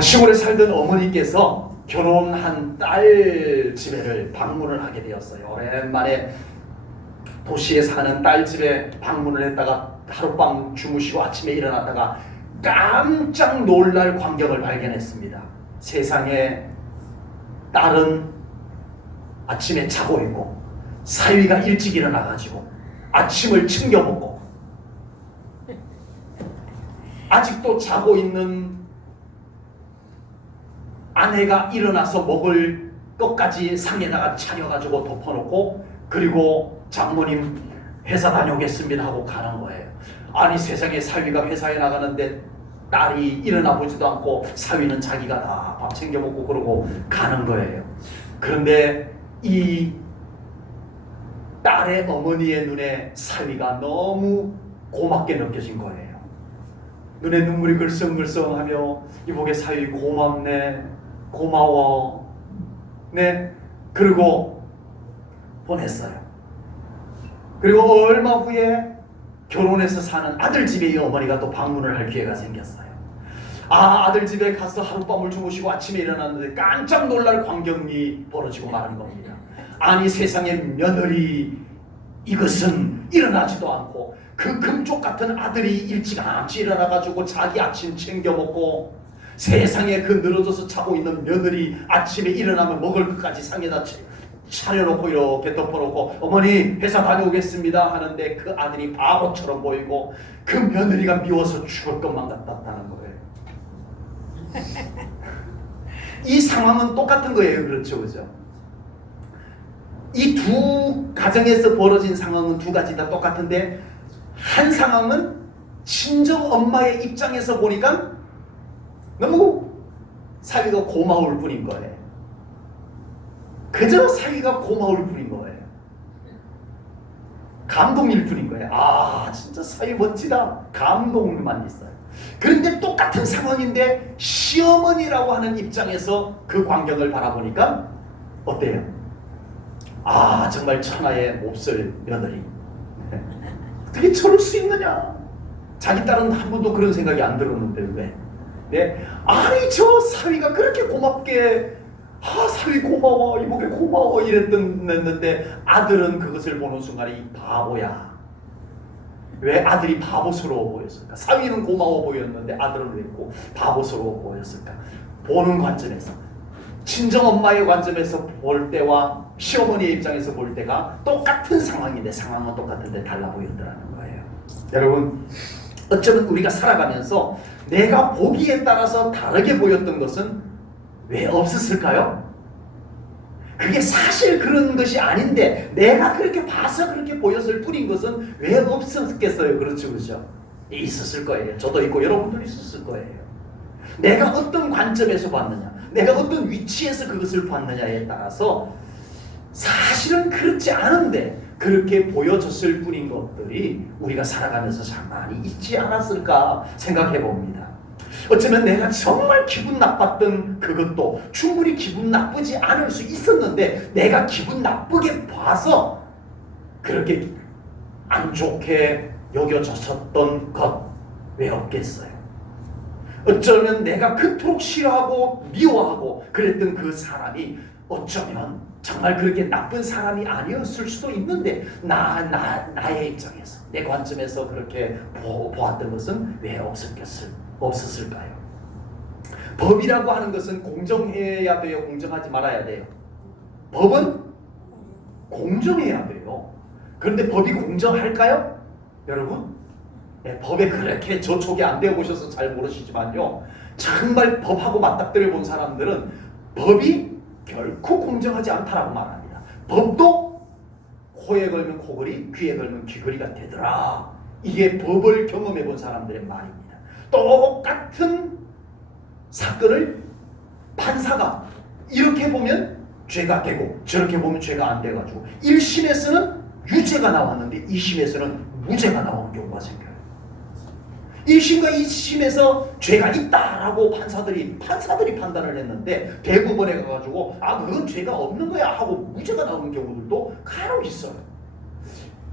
시골에 살던 어머니께서 결혼한 딸 집에를 방문을 하게 되었어요. 오랜만에 도시에 사는 딸 집에 방문을 했다가 하룻밤 주무시고 아침에 일어났다가 깜짝 놀랄 광경을 발견했습니다. 세상에 딸은 아침에 자고 있고 사위가 일찍 일어나가지고 아침을 챙겨 먹고 아직도 자고 있는 아내가 일어나서 먹을 것까지 상에다가 차려가지고 덮어놓고 그리고 장모님 회사 다녀오겠습니다 하고 가는 거예요. 아니 세상에 사위가 회사에 나가는데 딸이 일어나 보지도 않고 사위는 자기가 다 밥 챙겨 먹고 그러고 가는 거예요. 그런데 이 딸의 어머니의 눈에 사위가 너무 고맙게 느껴진 거예요. 눈에 눈물이 글썽글썽하며 이보게 사위 고맙네, 고마워, 네, 그리고 보냈어요. 그리고 얼마 후에 결혼해서 사는 아들 집에 이 어머니가 또 방문을 할 기회가 생겼어요. 아들 집에 가서 하룻밤을 주무시고 아침에 일어났는데 깜짝 놀랄 광경이 벌어지고 마는 겁니다. 아니 세상에 며느리 이것은 일어나지도 않고 그 금쪽 같은 아들이 일찌감치 일어나가지고 자기 아침 챙겨 먹고 세상에 그 늘어져서 자고 있는 며느리 아침에 일어나면 먹을 것까지 상에다 차려놓고 이렇게 덮어놓고 어머니 회사 다녀오겠습니다 하는데 그 아들이 바보처럼 보이고 그 며느리가 미워서 죽을 것만 같았다는 거예요. 이 상황은 똑같은 거예요. 그렇죠, 그죠? 이 두 가정에서 벌어진 상황은 두 가지 다 똑같은데 한 상황은 친정 엄마의 입장에서 보니까 너무 사위가 고마울 뿐인 거예요. 그저 사위가 고마울 뿐인 거예요. 감동일 뿐인 거예요. 진짜 사위 멋지다. 감동만 있어요. 그런데 똑같은 상황인데 시어머니라고 하는 입장에서 그 광경을 바라보니까 어때요? 정말 천하의 몹쓸 며느리. 어떻게 저럴 수 있느냐? 자기 딸은 한 번도 그런 생각이 안 들었는데 왜? 네? 아니 저 사위가 그렇게 고맙게 사위 고마워 이보게 고마워 이랬는데 아들은 그것을 보는 순간에 이 바보야. 왜 아들이 바보스러워 보였을까? 사위는 고마워 보였는데 아들은 왜 바보스러워 보였을까? 보는 관점에서 친정엄마의 관점에서 볼 때와 시어머니의 입장에서 볼 때가 똑같은 상황인데 상황은 똑같은데 달라 보이더라는 거예요. 여러분 어쩌면 우리가 살아가면서 내가 보기에 따라서 다르게 보였던 것은 왜 없었을까요? 그게 사실 그런 것이 아닌데 내가 그렇게 봐서 그렇게 보였을 뿐인 것은 왜 없었겠어요? 그렇죠, 그렇죠? 있었을 거예요. 저도 있고 여러분도 있었을 거예요. 내가 어떤 관점에서 봤느냐, 내가 어떤 위치에서 그것을 봤느냐에 따라서 사실은 그렇지 않은데 그렇게 보여졌을 뿐인 것들이 우리가 살아가면서 참 많이 있지 않았을까 생각해 봅니다. 어쩌면 내가 정말 기분 나빴던 그것도 충분히 기분 나쁘지 않을 수 있었는데 내가 기분 나쁘게 봐서 그렇게 안 좋게 여겨졌었던 것 왜 없겠어요? 어쩌면 내가 그토록 싫어하고 미워하고 그랬던 그 사람이 어쩌면 정말 그렇게 나쁜 사람이 아니었을 수도 있는데 나의 입장에서 내 관점에서 그렇게 보았던 것은 왜 없었을까요? 법이라고 하는 것은 공정해야 돼요? 공정하지 말아야 돼요? 법은 공정해야 돼요. 그런데 법이 공정할까요? 여러분? 네, 법에 그렇게 저촉이 안 되어 보셔서 잘 모르시지만요. 정말 법하고 맞닥뜨려 본 사람들은 법이 결코 공정하지 않다라고 말합니다. 법도 코에 걸면 코걸이, 귀에 걸면 귀걸이가 되더라. 이게 법을 경험해 본 사람들의 말입니다. 똑같은 사건을 판사가 이렇게 보면 죄가 되고 저렇게 보면 죄가 안 돼가지고 1심에서는 유죄가 나왔는데 2심에서는 무죄가 나오는 경우가 생겨요. 1심과 2심에서 죄가 있다라고 판사들이 판단을 했는데 대법원에 가가지고 그건 죄가 없는 거야 하고 무죄가 나오는 경우들도 간혹 있어요.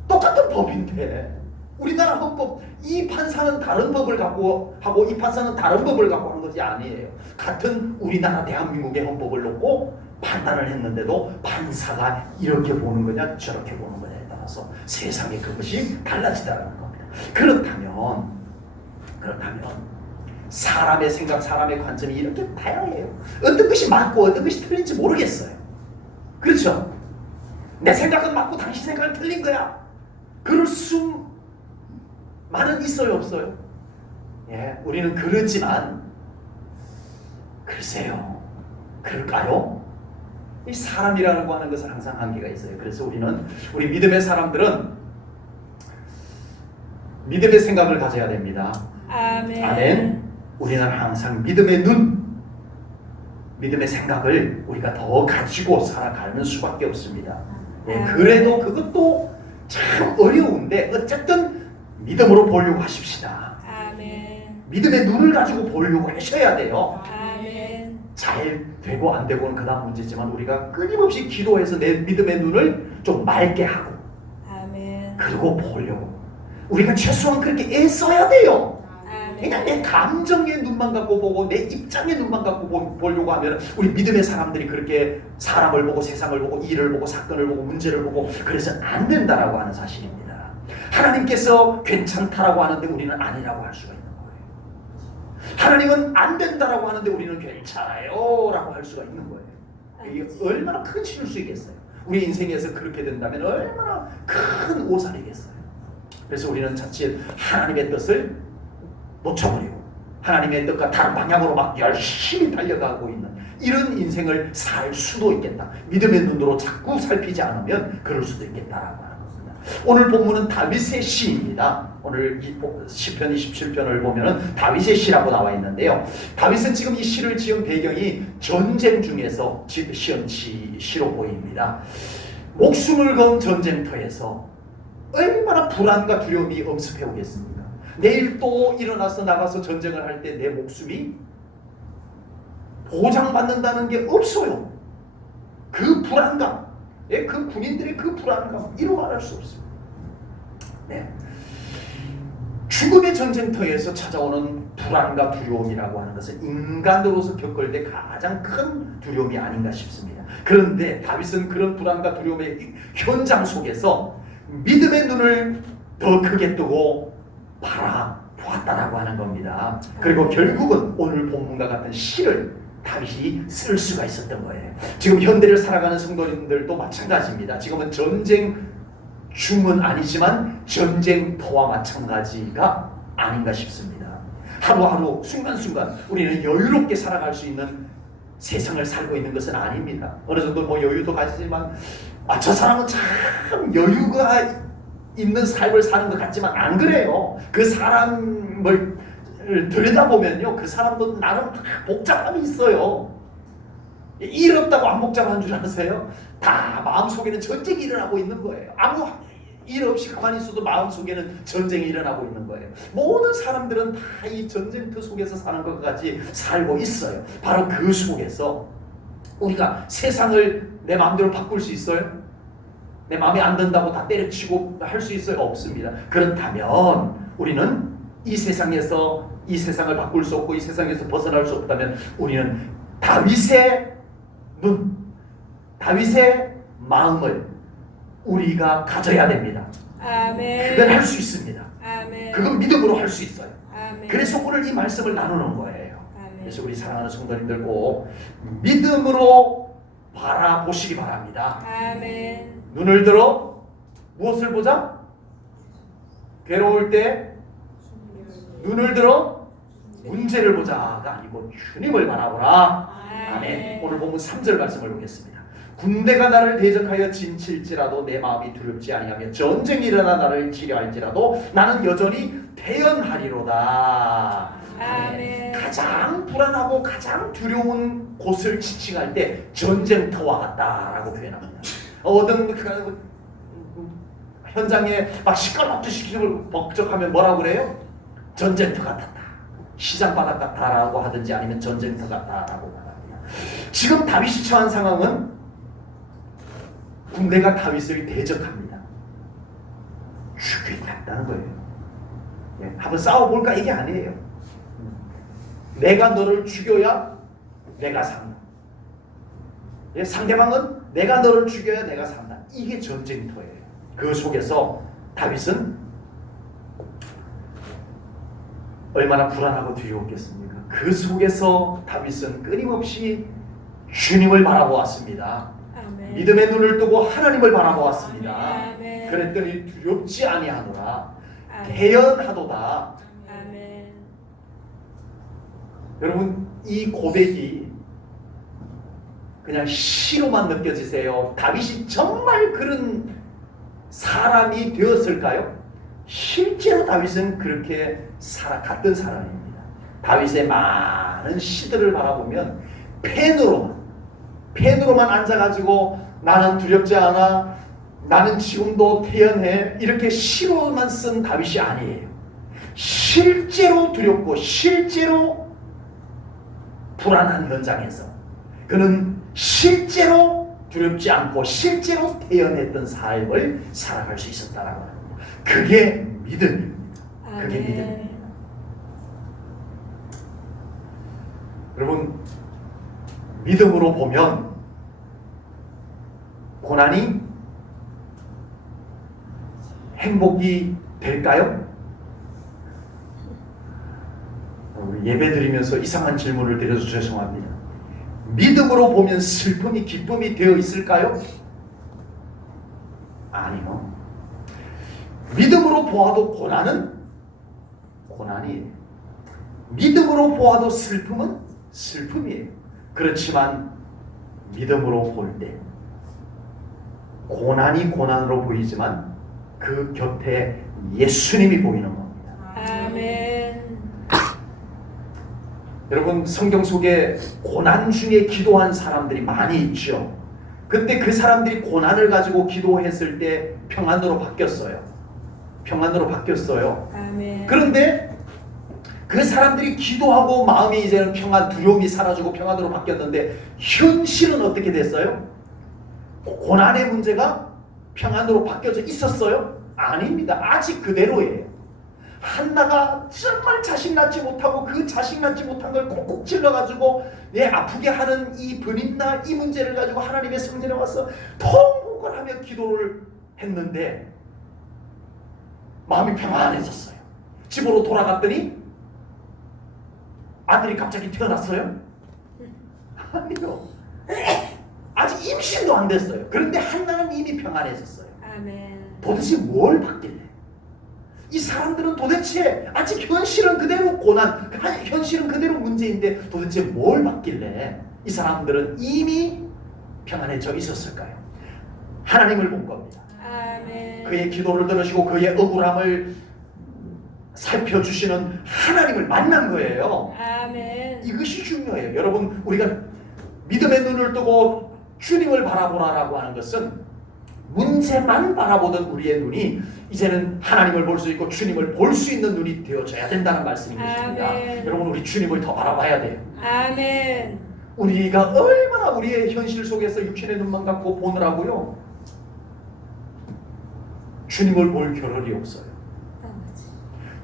똑같은 법인데 우리나라 헌법 이 판사는 다른 법을 갖고 하고 이 판사는 다른 법을 갖고 한 것이 아니에요. 같은 우리나라 대한민국의 헌법을 놓고 판단을 했는데도 판사가 이렇게 보는 거냐 저렇게 보는 거냐에 따라서 세상의 그것이 달라지다라는 겁니다. 그렇다면 사람의 생각, 사람의 관점이 이렇게 다양해요. 어떤 것이 맞고 어떤 것이 틀린지 모르겠어요. 그렇죠? 내 생각은 맞고 당신 생각은 틀린 거야. 그럴 수만은 있어요, 없어요? 예, 우리는 그렇지만 글쎄요, 그럴까요? 이 사람이라는 거 하는 것은 항상 한계가 있어요. 그래서 우리 믿음의 사람들은 믿음의 생각을 가져야 됩니다. 아멘. 아멘. 우리는 항상 믿음의 눈, 믿음의 생각을 우리가 더 가지고 살아가는 수밖에 없습니다. 예, 그래도 그것도 참 어려운데 어쨌든 믿음으로 보려고 하십시다. 아멘. 믿음의 눈을 가지고 보려고 하셔야 돼요. 아멘. 잘 되고 안 되고는 그다음 문제지만 우리가 끊임없이 기도해서 내 믿음의 눈을 좀 맑게 하고 아멘. 그리고 보려고 우리가 최소한 그렇게 애써야 돼요. 그냥 내 감정의 눈만 갖고 보고 내 입장의 눈만 갖고 보려고 하면 우리 믿음의 사람들이 그렇게 사람을 보고 세상을 보고 일을 보고 사건을 보고 문제를 보고 그래서 안 된다라고 하는 사실입니다. 하나님께서 괜찮다라고 하는데 우리는 아니라고 할 수가 있는 거예요. 하나님은 안 된다라고 하는데 우리는 괜찮아요 라고 할 수가 있는 거예요. 이게 얼마나 큰 실수이겠어요. 우리 인생에서 그렇게 된다면 얼마나 큰 오산이겠어요. 그래서 우리는 자칫 하나님의 뜻을 놓쳐버리고 하나님의 뜻과 다른 방향으로 막 열심히 달려가고 있는 이런 인생을 살 수도 있겠다. 믿음의 눈으로 자꾸 살피지 않으면 그럴 수도 있겠다라고 하는 겁니다. 오늘 본문은 다윗의 시입니다. 오늘 시편 27편을 보면은 다윗의 시라고 나와 있는데요. 다윗은 지금 이 시를 지은 배경이 전쟁 중에서 시은 시로 보입니다. 목숨을 건 전쟁터에서 얼마나 불안과 두려움이 엄습해 오겠습니까? 내일 또 일어나서 나가서 전쟁을 할 때 내 목숨이 보장받는다는 게 없어요. 그 불안감, 그 군인들의 그 불안감 이루 말할 수 없습니다. 네. 죽음의 전쟁터에서 찾아오는 불안과 두려움이라고 하는 것은 인간으로서 겪을 때 가장 큰 두려움이 아닌가 싶습니다. 그런데 다윗은 그런 불안과 두려움의 현장 속에서 믿음의 눈을 더 크게 뜨고 바라보았다라고 하는 겁니다. 그리고 결국은 오늘 본문과 같은 시를 다윗이 쓸 수가 있었던 거예요. 지금 현대를 살아가는 성도님들도 마찬가지입니다. 지금은 전쟁 중은 아니지만 전쟁터와 마찬가지가 아닌가 싶습니다. 하루하루 순간순간 우리는 여유롭게 살아갈 수 있는 세상을 살고 있는 것은 아닙니다. 어느 정도 여유도 가지지만 저 사람은 참 여유가 있는 삶을 사는 것 같지만 안 그래요. 그 사람을 들여다보면요, 그 사람도 나름 다 복잡함이 있어요. 일 없다고 안 복잡한 줄 아세요? 다 마음속에는 전쟁이 일어나고 있는 거예요. 아무 일 없이 가만히 있어도 마음속에는 전쟁이 일어나고 있는 거예요. 모든 사람들은 다 이 전쟁터 속에서 사는 것 같이 살고 있어요. 바로 그 속에서 우리가 세상을 내 마음대로 바꿀 수 있어요? 내 마음에 안 든다고 다 때려치고 할 수 있어요? 없습니다. 그렇다면 우리는 이 세상에서 이 세상을 바꿀 수 없고 이 세상에서 벗어날 수 없다면 우리는 다윗의 눈, 다윗의 마음을 우리가 가져야 됩니다. 아멘. 그건 할 수 있습니다. 아멘. 그건 믿음으로 할 수 있어요. 아멘. 그래서 오늘 이 말씀을 나누는 거예요. 아멘. 그래서 우리 사랑하는 성도님들 꼭 믿음으로 바라보시기 바랍니다. 아멘. 눈을 들어 무엇을 보자? 괴로울 때 눈을 들어 문제를 보자가 아니고 주님을 바라보라. 아멘. 오늘 본문 3절 말씀을 보겠습니다. 군대가 나를 대적하여 진칠지라도 내 마음이 두렵지 아니하며 전쟁이 일어나 나를 치려할지라도 나는 여전히 태연하리로다. 아멘. 가장 불안하고 가장 두려운 곳을 지칭할 때 전쟁터와 같다라고 표현합니다. 어떤 현장에 막 시끌벅적시키고 벅적하면 뭐라고 그래요? 전쟁터 같았다, 시장 바닥 같다라고 하든지 아니면 전쟁터 같다라고 말합니다. 지금 다윗이 처한 상황은 군대가 다윗을 대적합니다. 죽이겠다는 거예요. 예, 한번 싸워볼까 이게 아니에요. 내가 너를 죽여야 내가 산다. 예, 상대방은 내가 너를 죽여야 내가 산다. 이게 전쟁터예요. 그 속에서 다윗은 얼마나 불안하고 두려웠겠습니까? 그 속에서 다윗은 끊임없이 주님을 바라보았습니다. 아멘. 믿음의 눈을 뜨고 하나님을 바라보았습니다. 아멘. 그랬더니 두렵지 아니하노라. 아멘. 대연하도다. 아멘. 여러분, 이 고백이 그냥 시로만 느껴지세요? 다윗이 정말 그런 사람이 되었을까요? 실제로 다윗은 그렇게 살아갔던 사람입니다. 다윗의 많은 시들을 바라보면 펜으로만 앉아가지고 나는 두렵지 않아, 나는 지금도 태연해, 이렇게 시로만 쓴 다윗이 아니에요. 실제로 두렵고 실제로 불안한 현장에서 그는 실제로 두렵지 않고 실제로 태연했던 삶을 살아갈 수 있었다는 겁니다. 그게 믿음입니다. 그게 아멘. 믿음입니다. 여러분, 믿음으로 보면 고난이 행복이 될까요? 예배 드리면서 이상한 질문을 드려서 죄송합니다. 믿음으로 보면 슬픔이 기쁨이 되어 있을까요? 아니요. 믿음으로 보아도 고난은 고난이에요. 믿음으로 보아도 슬픔은 슬픔이에요. 그렇지만 믿음으로 볼 때 고난이 고난으로 보이지만 그 곁에 예수님이 보이는 겁니다. 아멘. 여러분, 성경 속에 고난 중에 기도한 사람들이 많이 있죠. 근데 그 사람들이 고난을 가지고 기도했을 때 평안으로 바뀌었어요. 평안으로 바뀌었어요. 아멘. 그런데 그 사람들이 기도하고 마음이 이제는 평안, 두려움이 사라지고 평안으로 바뀌었는데 현실은 어떻게 됐어요? 고난의 문제가 평안으로 바뀌어져 있었어요? 아닙니다. 아직 그대로예요. 한나가 정말 자식 낳지 못하고 그 자식 낳지 못한 걸 콕콕 찔러가지고 내 아프게 하는 이 분인나 이 문제를 가지고 하나님의 성전에 와서 통곡을 하며 기도를 했는데 마음이 평안해졌어요. 집으로 돌아갔더니 아들이 갑자기 태어났어요? 아니요. 아직 임신도 안 됐어요. 그런데 한나는 이미 평안해졌어요. 아멘. 도대체 뭘 받길래? 이 사람들은 도대체 아직 현실은 그대로 고난, 현실은 그대로 문제인데 도대체 뭘 받길래 이 사람들은 이미 평안해져 있었을까요? 하나님을 본 겁니다. 아멘. 그의 기도를 들으시고 그의 억울함을 살펴주시는 하나님을 만난 거예요. 아멘. 이것이 중요해요. 여러분, 우리가 믿음의 눈을 뜨고 주님을 바라보라라고 하는 것은 문제만 바라보던 우리의 눈이 이제는 하나님을 볼 수 있고 주님을 볼 수 있는 눈이 되어져야 된다는 말씀인 것입니다. 아멘. 여러분, 우리 주님을 더 바라봐야 돼요. 아멘. 우리가 얼마나 우리의 현실 속에서 육신의 눈만 갖고 보느라고요. 주님을 볼 겨를이 없어요.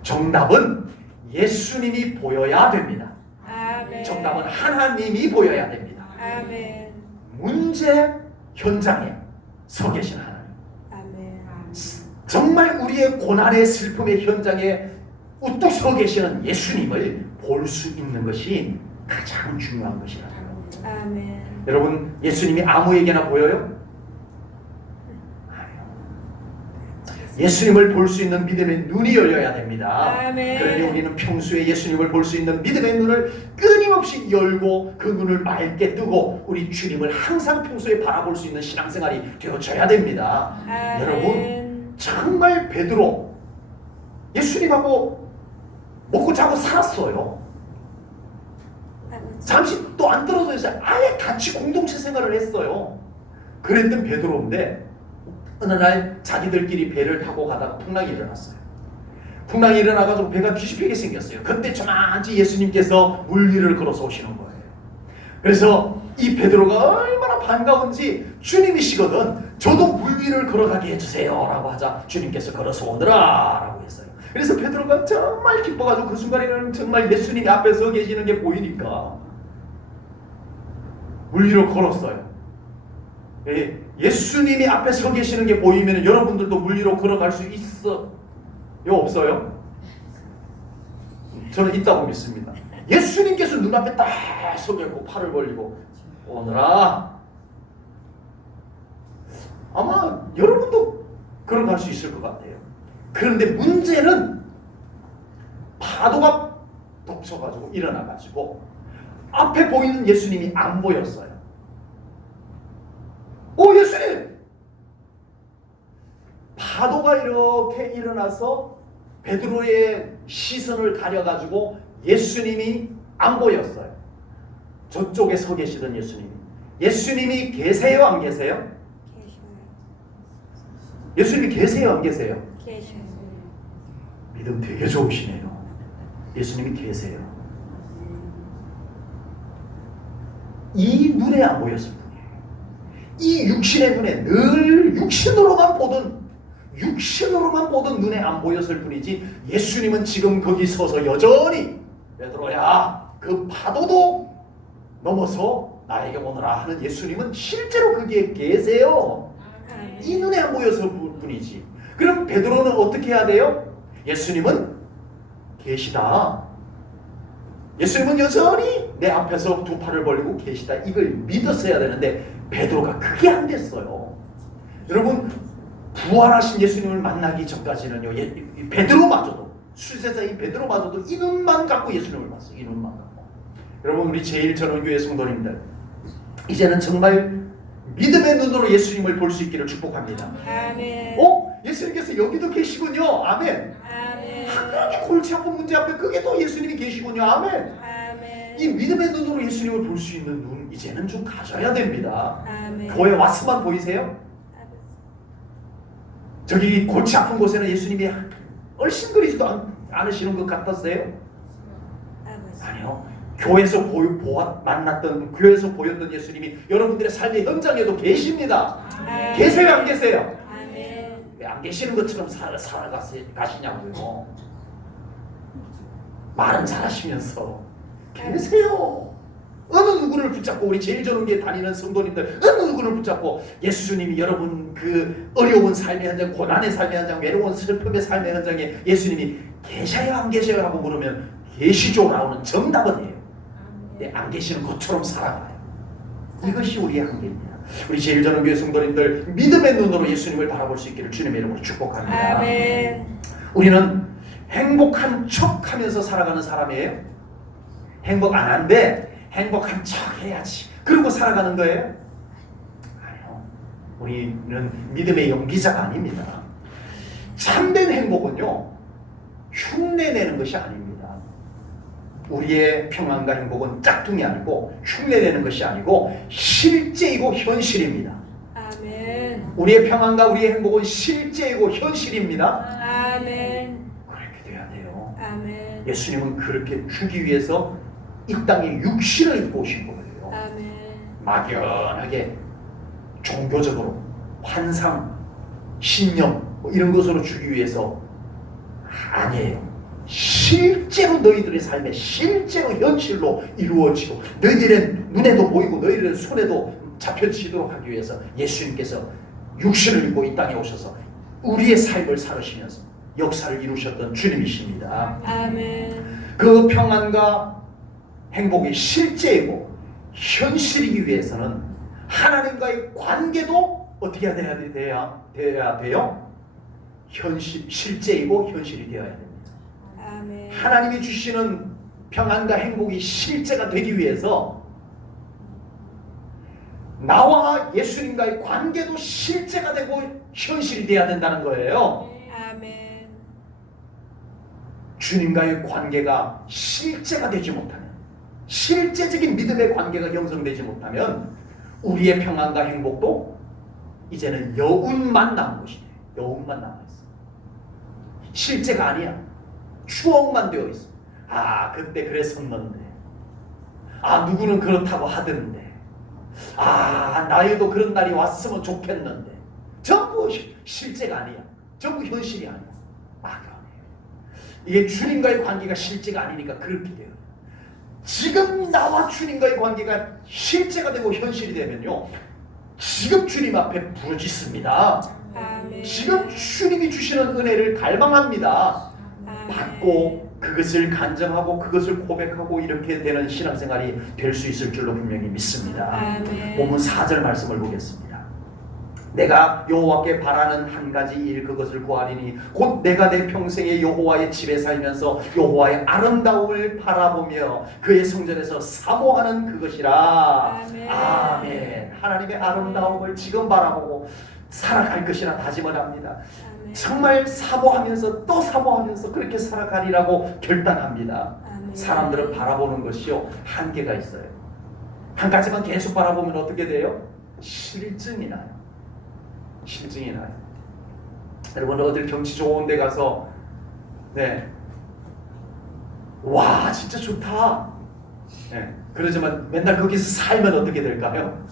정답은 예수님이 보여야 됩니다. 아멘. 정답은 하나님이 보여야 됩니다. 아멘. 문제 현장에 서 계신 하나님. 아멘. 정말 우리의 고난의 슬픔의 현장에 우뚝 서 계시는 예수님을 볼 수 있는 것이 가장 중요한 것이라고요. 아멘. 여러분, 예수님이 아무에게나 보여요? 예수님을 볼 수 있는 믿음의 눈이 열려야 됩니다. 아멘. 그러니 우리는 평소에 예수님을 볼 수 있는 믿음의 눈을 끊임없이 열고 그 눈을 맑게 뜨고 우리 주님을 항상 평소에 바라볼 수 있는 신앙생활이 되어져야 됩니다. 아멘. 여러분, 정말 베드로 예수님하고 먹고 자고 살았어요. 잠시 또 안 떨어져 있어요. 아예 같이 공동체 생활을 했어요. 그랬던 베드로인데 어느 날 자기들끼리 배를 타고 가다가 풍랑이 일어났어요. 풍랑이 일어나가지고 배가 뒤집히게 생겼어요. 그때 저만치 예수님께서 물 위를 걸어서 오시는 거예요. 그래서 이 베드로가 얼마나 반가운지 주님이시거든 저도 물 위를 걸어가게 해주세요 라고 하자 주님께서 걸어서 오너라 라고 했어요. 그래서 베드로가 정말 기뻐가지고 그 순간에는 정말 예수님이 앞에 서 계시는 게 보이니까 물 위로 걸었어요. 예수님이 앞에 서 계시는 게 보이면 여러분들도 물 위로 걸어갈 수 있어요? 없어요? 저는 있다고 믿습니다. 예수님께서 눈앞에 딱 서 계시고 팔을 벌리고 오너라. 아마 여러분도 걸어갈 수 있을 것 같아요. 그런데 문제는 파도가 덮쳐가지고 일어나가지고 앞에 보이는 예수님이 안 보였어요. 오, 예수님! 파도가 이렇게 일어나서 베드로의 시선을 가려가지고 예수님이 안 보였어요. 저쪽에 서 계시던 예수님이. 예수님이 계세요, 안 계세요? 계셔요. 예수님이 계세요, 안 계세요? 계셔요. 믿음 되게 좋으시네요. 예수님이 계세요. 이 눈에 안 보였을 뿐이에요. 이 육신의 눈에 늘 육신으로만 보던 눈에 안 보였을 뿐이지 예수님은 지금 거기 서서 여전히 베드로야 그 파도도 넘어서 나에게 오너라 하는 예수님은 실제로 거기에 계세요. 이 눈에 안 보였을 뿐이지. 그럼 베드로는 어떻게 해야 돼요? 예수님은 계시다. 예수님은 여전히 내 앞에서 두 팔을 벌리고 계시다. 이걸 믿었어야 되는데 베드로가 그게 안 됐어요. 여러분 부활하신 예수님을 만나기 전까지는요. 베드로마저도 수세자인 베드로마저도 이 눈만 갖고 예수님을 봤어요. 이 눈만 갖고. 여러분 우리 제일전원교회 성도님들 이제는 정말 믿음의 눈으로 예수님을 볼 수 있기를 축복합니다. 아멘. 예수님께서 여기도 계시군요. 아멘. 아멘. 그렇게 골치 아픈 문제 앞에 그게 또 예수님이 계시군요. 아멘. 아멘. 이 믿음의 눈으로 예수님을 볼 수 있는 눈 이제는 좀 가져야 됩니다. 아멘. 교회 왔으면 보이세요? 저기 골치 아픈 곳에는 예수님이 얼씬거리지도 않으시는 것 같았어요? 아니요. 교회에서 만났던 교회에서 보였던 예수님이 여러분들의 삶의 현장에도 계십니다. 아멘. 계세요, 안 계세요? 아멘. 왜 안 계시는 것처럼 살아가시냐고요. 말은 잘하시면서 계세요. 어느 누구를 붙잡고 우리 제일전원교회 다니는 성도님들 어느 누구를 붙잡고 예수님이 여러분 그 어려운 삶의 현장, 고난의 삶의 현장, 외로운 슬픔의 삶의 현장에 예수님이 계셔요 안 계셔요 하고 물으면 계시죠 라고는 정답은 해요. 근데 안 계시는 것처럼 살아가요. 이것이 우리의 한계입니다. 우리 제일전원교회 성도님들 믿음의 눈으로 예수님을 바라볼 수 있기를 주님의 이름으로 축복합니다. 아멘. 우리는 행복한 척하면서 살아가는 사람이에요? 행복 안 한데 행복한 척 해야지 그러고 살아가는 거예요? 아니요. 우리는 믿음의 연기자가 아닙니다. 참된 행복은요 흉내내는 것이 아닙니다. 우리의 평안과 행복은 짝퉁이 아니고 흉내내는 것이 아니고 실제이고 현실입니다. 아멘. 우리의 평안과 우리의 행복은 실제이고 현실입니다. 아멘. 그렇게 돼야 돼요. 아멘. 예수님은 그렇게 주기 위해서 이 땅에 육신을 입고 오신 거예요. 아멘. 막연하게 종교적으로 환상, 신념 뭐 이런 것으로 주기 위해서 아니에요. 실제로 너희들의 삶에 실제로 현실로 이루어지고 너희들의 눈에도 보이고 너희들의 손에도 잡혀지도록 하기 위해서 예수님께서 육신을 입고 이 땅에 오셔서 우리의 삶을 살으시면서 역사를 이루셨던 주님이십니다. 아멘. 그 평안과 행복이 실제이고 현실이기 위해서는 하나님과의 관계도 어떻게 돼야 돼요? 실제이고 현실이 되어야 됩니다. 아멘. 하나님이 주시는 평안과 행복이 실제가 되기 위해서 나와 예수님과의 관계도 실제가 되고 현실이 되어야 된다는 거예요. 아멘. 주님과의 관계가 실제가 되지 못하면, 실제적인 믿음의 관계가 형성되지 못하면 우리의 평안과 행복도 이제는 여운만 남은 것이에요. 여운만 남아있어. 실제가 아니야. 추억만 되어 있어. 아, 그때 그랬었는데. 아, 누구는 그렇다고 하던데. 아, 나에도 그런 날이 왔으면 좋겠는데. 전부 실제가 아니야. 전부 현실이 아니야. 막연해요. 이게 주님과의 관계가 실제가 아니니까 그렇게 돼요. 지금 나와 주님과의 관계가 실제가 되고 현실이 되면요, 지금 주님 앞에 부르짖습니다. 아멘. 지금 주님이 주시는 은혜를 갈망합니다. 아멘. 받고 그것을 간증하고 그것을 고백하고 이렇게 되는 신앙생활이 될 수 있을 줄로 분명히 믿습니다. 아멘. 본문 4절 말씀을 보겠습니다. 내가 여호와께 바라는 한 가지 일 그것을 구하리니 곧 내가 내 평생에 여호와의 집에 살면서 여호와의 아름다움을 바라보며 그의 성전에서 사모하는 그것이라. 아멘. 아멘. 하나님의 아름다움을 지금 바라보고 살아갈 것이라 다짐을 합니다. 아멘. 정말 사모하면서 또 사모하면서 그렇게 살아가리라고 결단합니다. 아멘. 사람들은 바라보는 것이요, 한계가 있어요. 한 가지만 계속 바라보면 어떻게 돼요? 실증이 나요. 실증이 나요. 여러분 어딜 경치 좋은 데 가서 와 진짜 좋다. 그러지만 맨날 거기서 살면 어떻게 될까요?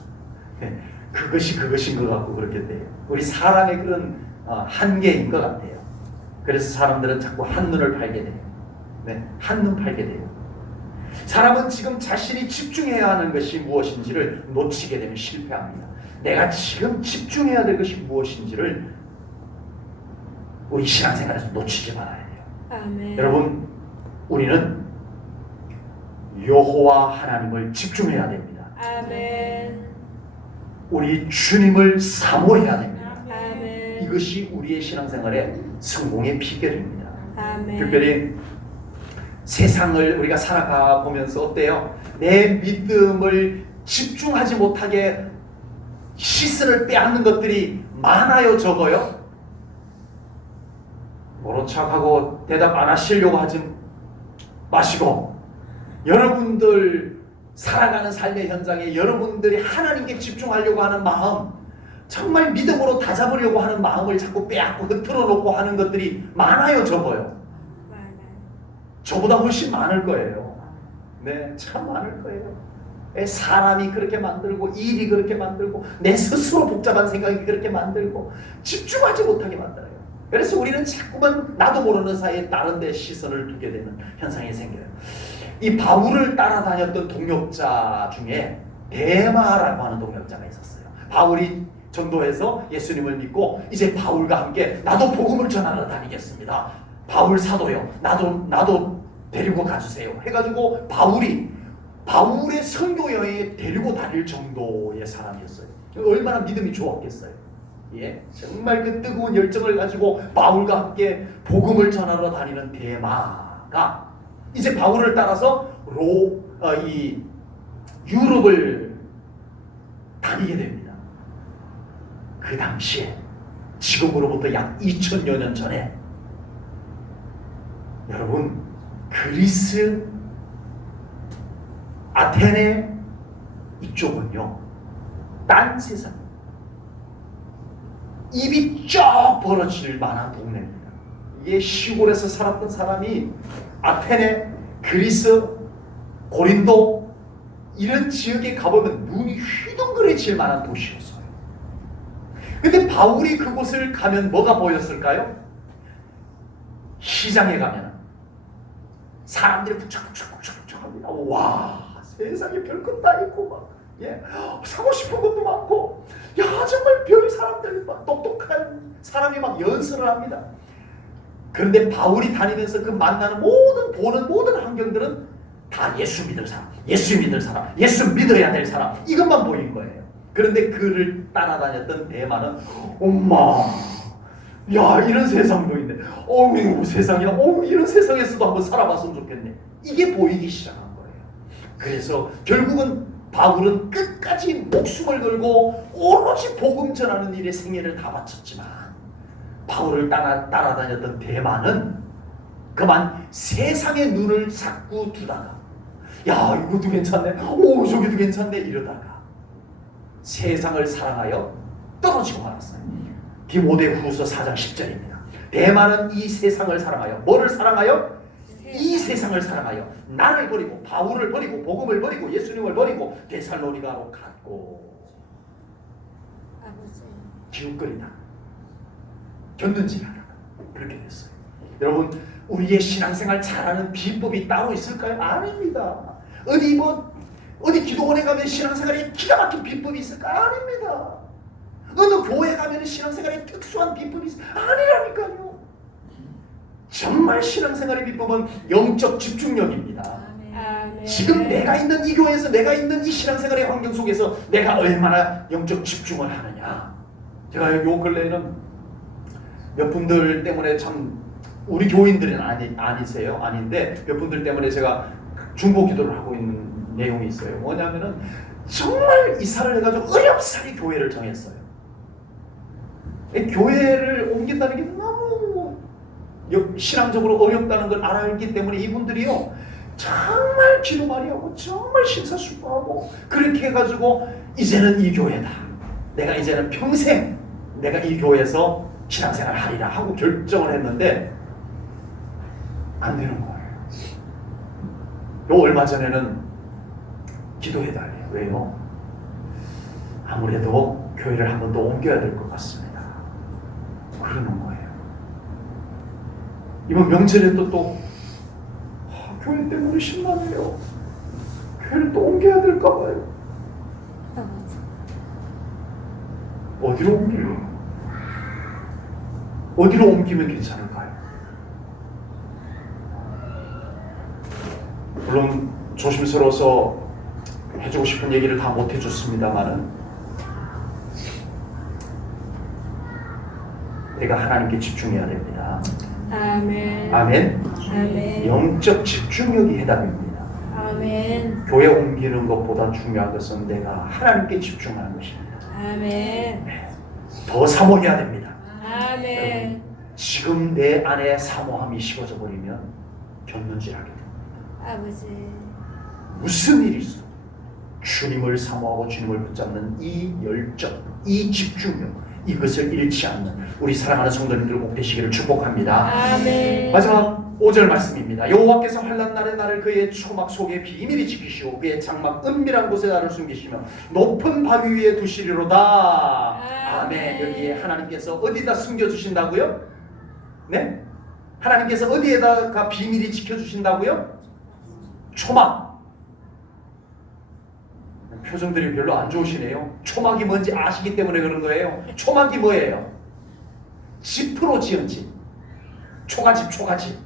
그것이 그것인 것 같고 그렇게 돼요. 우리 사람의 그런 한계인 것 같아요. 그래서 사람들은 자꾸 한눈을 팔게 돼요. 한눈 팔게 돼요. 사람은 지금 자신이 집중해야 하는 것이 무엇인지를 놓치게 되면 실패합니다. 내가 지금 집중해야 될 것이 무엇인지를 우리 신앙생활에서 놓치지 말아야 돼요. 아멘. 여러분 우리는 여호와 하나님을 집중해야 됩니다. 아멘. 우리 주님을 사모해야 됩니다. 아멘. 이것이 우리의 신앙생활의 성공의 비결입니다. 아멘. 특별히 세상을 우리가 살아가 보면서 어때요? 내 믿음을 집중하지 못하게 시선을 빼앗는 것들이 많아요, 적어요? 모른 척하고 대답 안 하시려고 하지 마시고, 여러분들 살아가는 삶의 현장에 여러분들이 하나님께 집중하려고 하는 마음, 정말 믿음으로 다잡으려고 하는 마음을 자꾸 빼앗고 흐트러 놓고 하는 것들이 많아요, 적어요? 저보다 훨씬 많을 거예요. 참 많을 거예요. 사람이 그렇게 만들고 일이 그렇게 만들고 내 스스로 복잡한 생각이 그렇게 만들고 집중하지 못하게 만들어요. 그래서 우리는 자꾸만 나도 모르는 사이에 다른 데 시선을 두게 되는 현상이 생겨요. 이 바울을 따라다녔던 동역자 중에 데마라고 하는 동역자가 있었어요. 바울이 전도해서 예수님을 믿고 이제 바울과 함께 나도 복음을 전하러 다니겠습니다. 바울 사도요, 나도 데리고 가주세요 해가지고 바울의 선교 여행에 데리고 다닐 정도의 사람이었어요. 얼마나 믿음이 좋았겠어요. 정말 그 뜨거운 열정을 가지고 바울과 함께 복음을 전하러 다니는 데마가 이제 바울을 따라서 유럽을 다니게 됩니다. 그 당시에 지금으로부터 약 2000여 년 전에 여러분 그리스 아테네 이쪽은요 딴 세상 입이 쩍 벌어질 만한 동네입니다. 이게 시골에서 살았던 사람이 아테네, 그리스, 고린도 이런 지역에 가보면 눈이 휘둥그레질 만한 도시였어요. 근데 바울이 그곳을 가면 뭐가 보였을까요? 시장에 가면 사람들이 북적북적 합니다. 와 세상에 별것 다 있고 막 사고 싶은 것도 많고 정말 별 사람들 막 똑똑한 사람이 막 연설을 합니다. 그런데 바울이 다니면서 그 만나는 보는 모든 환경들은 다 예수 믿을 사람, 예수 믿을 사람, 예수 믿어야 될 사람 이것만 보인 거예요. 그런데 그를 따라다녔던 데마는 엄마 이런 세상도 있네. 어우 세상이야. 이런 세상에서도 한번 살아봤으면 좋겠네. 이게 보이기 시작한 거예요. 그래서 결국은 바울은 끝까지 목숨을 걸고 오로지 복음 전하는 일에 생애를 다 바쳤지만 바울을 따라다녔던 데마는 그만 세상의 눈을 자꾸 두다가 이것도 괜찮네. 저기도 괜찮네. 이러다가 세상을 사랑하여 떨어지고 말았어요. 디모데후서 4장 10절입니다. 데마는 이 세상을 사랑하여 뭐를 사랑하여? 이 세상을 사랑하여 나를 버리고 바울을 버리고 복음을 버리고 예수님을 버리고 데살로니가로 갔고 기웃거리다 겼는지 하다가 그렇게 됐어요. 여러분, 우리의 신앙생활 잘하는 비법이 따로 있을까요? 아닙니다. 어디 기도원에 가면 신앙생활에 기가 막힌 비법이 있을까? 아닙니다. 어느 교회 가면 신앙생활에 특수한 비법이 있을까? 아니라니까요. 정말 신앙생활의 비법은 영적 집중력입니다. 아멘. 지금 내가 있는 이 교회에서, 내가 있는 이 신앙생활의 환경 속에서 내가 얼마나 영적 집중을 하느냐. 제가 요 근래에는 몇 분들 때문에 참, 우리 교인들은 아니세요. 아닌데 몇 분들 때문에 제가 중보 기도를 하고 있는 내용이 있어요. 뭐냐면은 정말 이사를 해가지고 어렵사리 교회를 정했어요. 교회를 옮긴다는 게 너무 신앙적으로 어렵다는 걸 알기 때문에 이분들이요, 정말 기도 많이 하고 정말 심사숙고하고 그렇게 해가지고 이제는 이 교회다, 내가 이제는 평생 내가 이 교회에서 신앙생활 하리라 하고 결정을 했는데 안 되는 거예요. 요 얼마 전에는 기도해달래요. 왜요? 아무래도 교회를 한 번 더 옮겨야 될 것 같습니다. 그러는 거예요. 이번 명절에도 또 교회 때문에 심란해요. 교회를 또 옮겨야 될까 봐요. 어디로 옮길래요? 어디로 옮기면 괜찮을까요? 물론 조심스러워서 해주고 싶은 얘기를 다 못 해줬습니다만은, 내가 하나님께 집중해야 됩니다. 아멘. 아멘. 아멘. 영적 집중력이 해답입니다. 아멘. 교회 옮기는 것보다 중요한 것은 내가 하나님께 집중하는 것입니다. 아멘. 더 사모해야 됩니다. 아멘. 지금 내 안에 사모함이 식어져 버리면 견눈질하게 됩니다. 아버지. 무슨 일이 있어, 주님을 사모하고 주님을 붙잡는 이 열정, 이 집중력, 이것을 잃지 않는 우리 사랑하는 성도님들 꼭 되시기를 축복합니다. 아멘. 마지막 5절 말씀입니다. 여호와께서 환난 날에 나를 그의 초막 속에 비밀히 지키시고 그의 장막 은밀한 곳에 나를 숨기시며 높은 바위 위에 두시리로다. 아멘. 여기에 하나님께서 어디다 숨겨주신다고요? 네? 하나님께서 어디에다가 비밀히 지켜주신다고요? 초막. 표정들이 별로 안 좋으시네요. 초막이 뭔지 아시기 때문에 그런 거예요. 초막이 뭐예요? 짚으로 지은 집. 초가집, 초가집.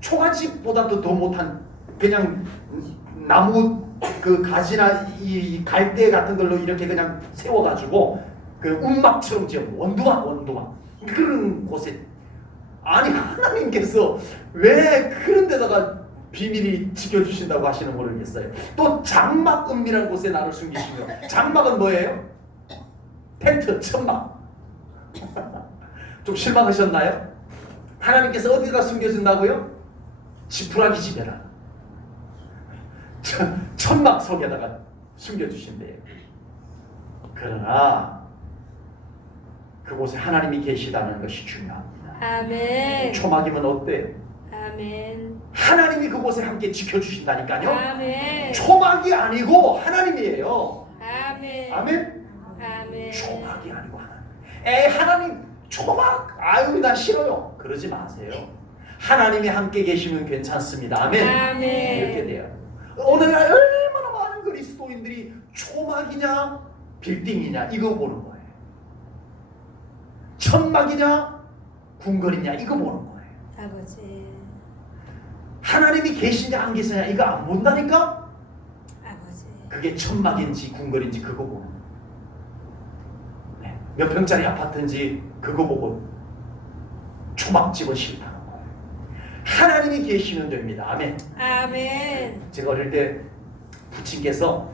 초가집보다도 더 못한, 그냥 나무 그 가지나 이 갈대 같은 걸로 이렇게 그냥 세워가지고 그 움막처럼 지은 원두막, 원두막. 그런 곳에, 아니 하나님께서 왜 그런 데다가 비밀이 지켜주신다고 하시는 모르겠어요. 또 장막 은밀한 곳에 나를 숨기시며, 장막은 뭐예요? 텐트, 천막. 좀 실망하셨나요? 하나님께서 어디다 숨겨준다고요? 지푸라기 집에다, 천막 속에다가 숨겨주신대요. 그러나 그곳에 하나님이 계시다는 것이 중요합니다. 아멘. 초막이면 어때요? 아멘. 하나님이 그곳에 함께 지켜주신다니까요. 아멘. 초막이 아니고 하나님이에요. 아멘. 아멘. 아멘. 초막이 아니고 하나님. 에이, 하나님 초막, 아유 나 싫어요. 그러지 마세요. 하나님이 함께 계시면 괜찮습니다. 아멘. 아멘. 이렇게 돼요. 오늘날 얼마나 많은 그리스도인들이 초막이냐 빌딩이냐 이거 보는 거예요. 천막이냐 궁궐이냐 이거 보는 거예요. 아버지. 하나님이 계시냐 안 계시냐 이거 안 본다니까. 아버지. 그게 천막인지 궁궐인지 그거 보는 거예요. 네. 몇 평짜리 아파트인지 그거 보고 초막집은 싫다는 거예요. 하나님이 계시면 됩니다. 아멘. 아멘. 제가 어릴 때 부친께서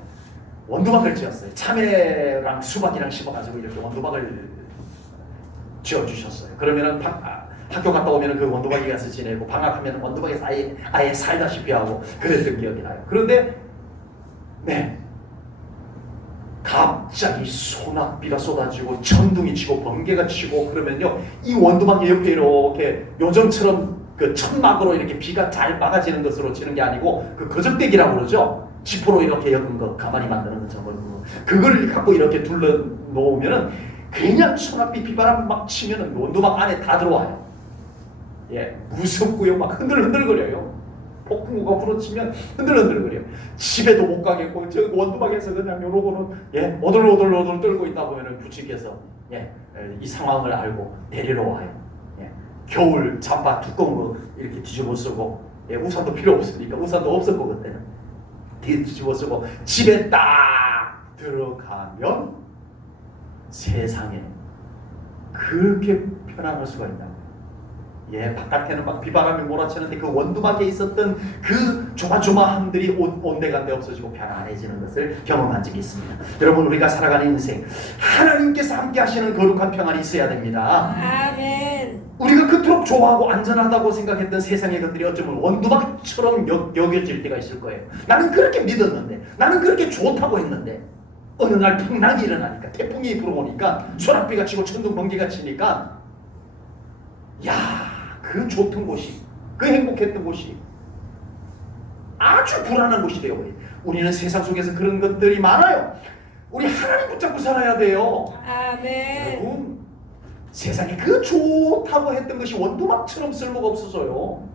원두막을 지었어요. 참외랑 수박이랑 심어가지고 이렇게 원두막을 지어주셨어요. 그러면은 학교 갔다 오면 그 원두막에 가서 지내고 방학하면 원두막에서 아예 살다시피 하고 그랬던 기억이 나요. 그런데 네, 갑자기 소낙비가 쏟아지고 천둥이 치고 번개가 치고 그러면요, 이 원두막 옆에 이렇게 요즘처럼 그 천막으로 이렇게 비가 잘 막아지는 것으로 치는 게 아니고 그 거적대기라고 그러죠. 지포로 이렇게 엮은 거, 가만히 만드는 거 저걸 그걸 갖고 이렇게 둘러 놓으면은 그냥 소낙비 비바람 막 치면은 원두막 안에 다 들어와요. 무섭고요. 막 흔들흔들거려요. 폭풍우가 부러치면 흔들흔들거려요. 집에도 못 가겠고 저 원두막에서 그냥 요러고는 오들오들 떨고 있다 보면은 부친께서 이 상황을 알고 데리러 와요. 겨울 잠바 두꺼운 거 이렇게 뒤집어 쓰고 우산도 필요 없으니까 우산도 없었고 그때는 뒤집어 쓰고 집에 딱 들어가면 세상에 그렇게 편안할 수가 있나요? 바깥에는 막 비바람이 몰아치는데 그 원두막에 있었던 그 조마조마함들이 온데간데 없어지고 편안해지는 것을 경험한 적이 있습니다. 여러분, 우리가 살아가는 인생 하나님께서 함께 하시는 거룩한 평안이 있어야 됩니다. 아멘. 우리가 그토록 좋아하고 안전하다고 생각했던 세상의 것들이 어쩌면 원두막처럼 여겨질 때가 있을 거예요. 나는 그렇게 믿었는데, 나는 그렇게 좋다고 했는데 어느 날 풍랑이 일어나니까, 태풍이 불어오니까, 소낙비가 치고 천둥 번개가 치니까 그 좋던 곳이, 그 행복했던 곳이 아주 불안한 곳이 되어버려요. 우리는 세상 속에서 그런 것들이 많아요. 우리 하나님 붙잡고 살아야 돼요. 아멘. 여러분, 세상에 그 좋다고 했던 것이 원두막처럼 쓸모가 없어서요.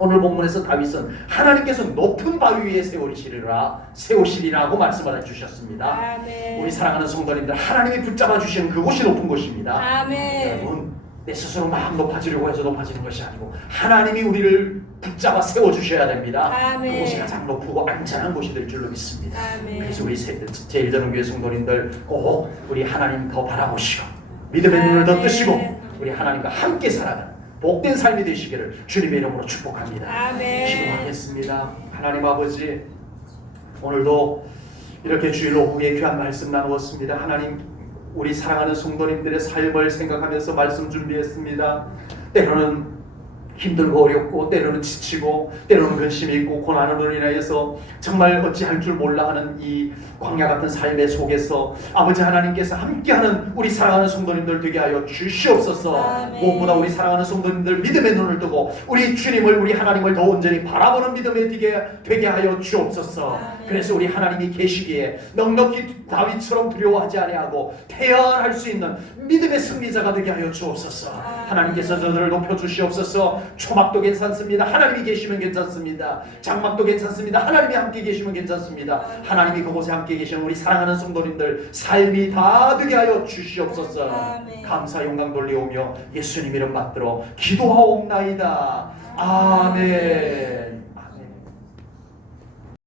오늘 본문에서 다윗은 하나님께서 높은 바위 위에 세우시리라고 말씀을 해주셨습니다. 아멘. 우리 사랑하는 성도님들, 하나님이 붙잡아 주시는 그곳이 높은 곳입니다. 아멘. 여러분, 내 스스로 막 높아지려고 해서 높아지는 것이 아니고 하나님이 우리를 붙잡아 세워주셔야 됩니다. 아멘. 그곳이 가장 높고 안전한 곳이 될 줄로 믿습니다. 아멘. 그래서 우리 제1전원교회 성도님들 꼭 우리 하나님 더 바라보시고 믿음의 눈을 더 뜨시고 우리 하나님과 함께 살아가는 복된 삶이 되시기를 주님의 이름으로 축복합니다. 아멘. 기도하겠습니다. 하나님 아버지, 오늘도 이렇게 주일 오후에 귀한 말씀 나누었습니다. 하나님, 우리 사랑하는 성도님들의 삶을 생각하면서 말씀 준비했습니다. 때로는 힘들고 어렵고, 때로는 지치고, 때로는 근심이 있고, 고난으로 인하여서 정말 어찌할 줄 몰라 하는 이 광야 같은 삶의 속에서 아버지 하나님께서 함께하는 우리 사랑하는 성도님들 되게 하여 주시옵소서. 아멘. 무엇보다 우리 사랑하는 성도님들 믿음의 눈을 뜨고 우리 주님을, 우리 하나님을 더 온전히 바라보는 믿음이 되게 하여 주옵소서. 아멘. 그래서 우리 하나님이 계시기에 넉넉히 다윗처럼 두려워하지 아니하고 태연할 수 있는 믿음의 승리자가 되게 하여 주옵소서. 아멘. 하나님께서 저들을 높여주시옵소서. 초막도 괜찮습니다. 하나님이 계시면 괜찮습니다. 장막도 괜찮습니다. 하나님이 함께 계시면 괜찮습니다. 하나님이 그곳에 함께 계시는 우리 사랑하는 성도님들 삶이 다 되게 하여 주시옵소서. 아멘. 감사 영광 돌리오며 예수님 이름 받들어 기도하옵나이다. 아멘.